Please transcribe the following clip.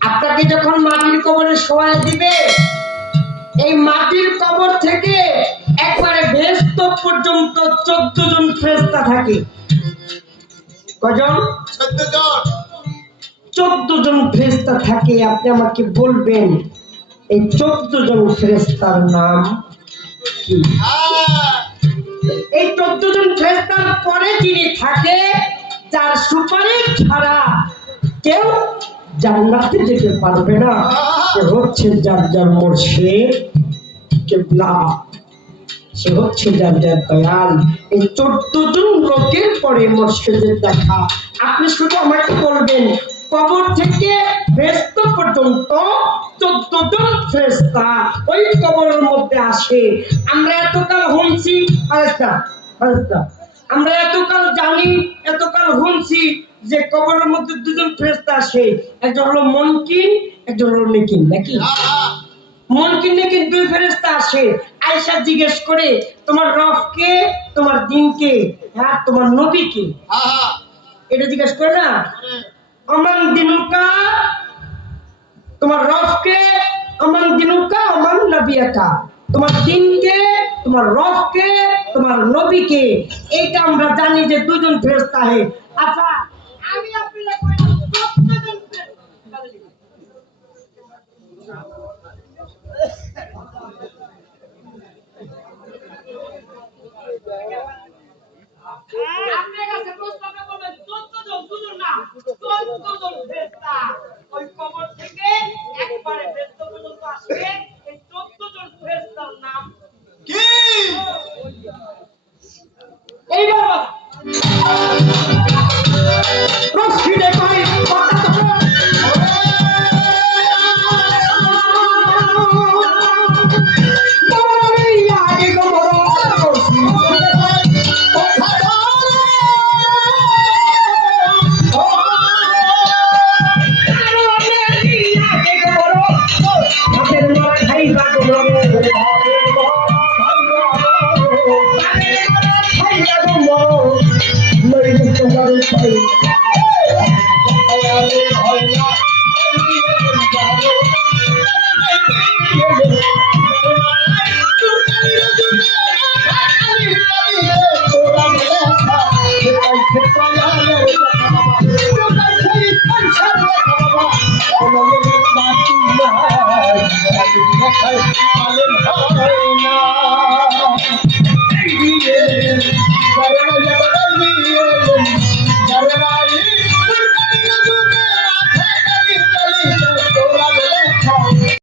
আপনাকে যখন মাটির কবরে শোয়া দিবে এই মাটির কবর থেকে একবারে বেস্ত পর্যন্ত চোদ্দ জন ফ্রেস্তা থাকে। কজন চোদ্দ জন চোদ্দ জন ফেরেস্তা থাকে আপনি আমাকে বলবেন এই চোদ্দ জন ফেরেস্তার নাম কি? এই চোদ্দ জন ফ্রেস্তার পরে যিনি থাকে যার সুপারিশ ছাড়া কেউ জান্নাতে যেতে পারবে না। সে হচ্ছে যার যার মোর্শেদ কেবলা। সে হচ্ছে যার যার দয়াল। এই চোদ্দ জন লোকের পরে মোর্শেদের দেখা। আপনি শুধু আমাকে বলবেন, কবর থেকে ব্যস্ত পর্যন্ত চোদ্দ জন ফেরেস্তা ওই কবরের মধ্যে আসে। আমরা এতকাল শুনছি আরেকটা আরেকটা আমরা এতকাল জানি, এতকাল শুনছি যে কবরের মধ্যে দুজন ফেরেস্তা আসে। একজন হলো মনকিন, একজন হলো নেকিন, নাকি? মনকিন, নেকিন দুই ফেরেস্তা আসে। আয়সা জিজ্ঞেস করে, তোমার রফকে তোমার দিনকে হ্যাঁ তোমার নবীকে হ্যাঁ এটা জিজ্ঞেস করে না? অমান দিনুকা, তোমার রফকে অমান দিনুকা, অমান নবিয়াকা। তোমার দিনকে তোমার রফকে তোমার নবীকে। এটা আমরা জানি যে দুজন ফেরস্তা হে। আচ্ছা আমি হ্যাঁ, আপনার কাছে প্রশ্ন করবেন দুজন না ফেরস্তা I never know. Ladies, somebody play. I'm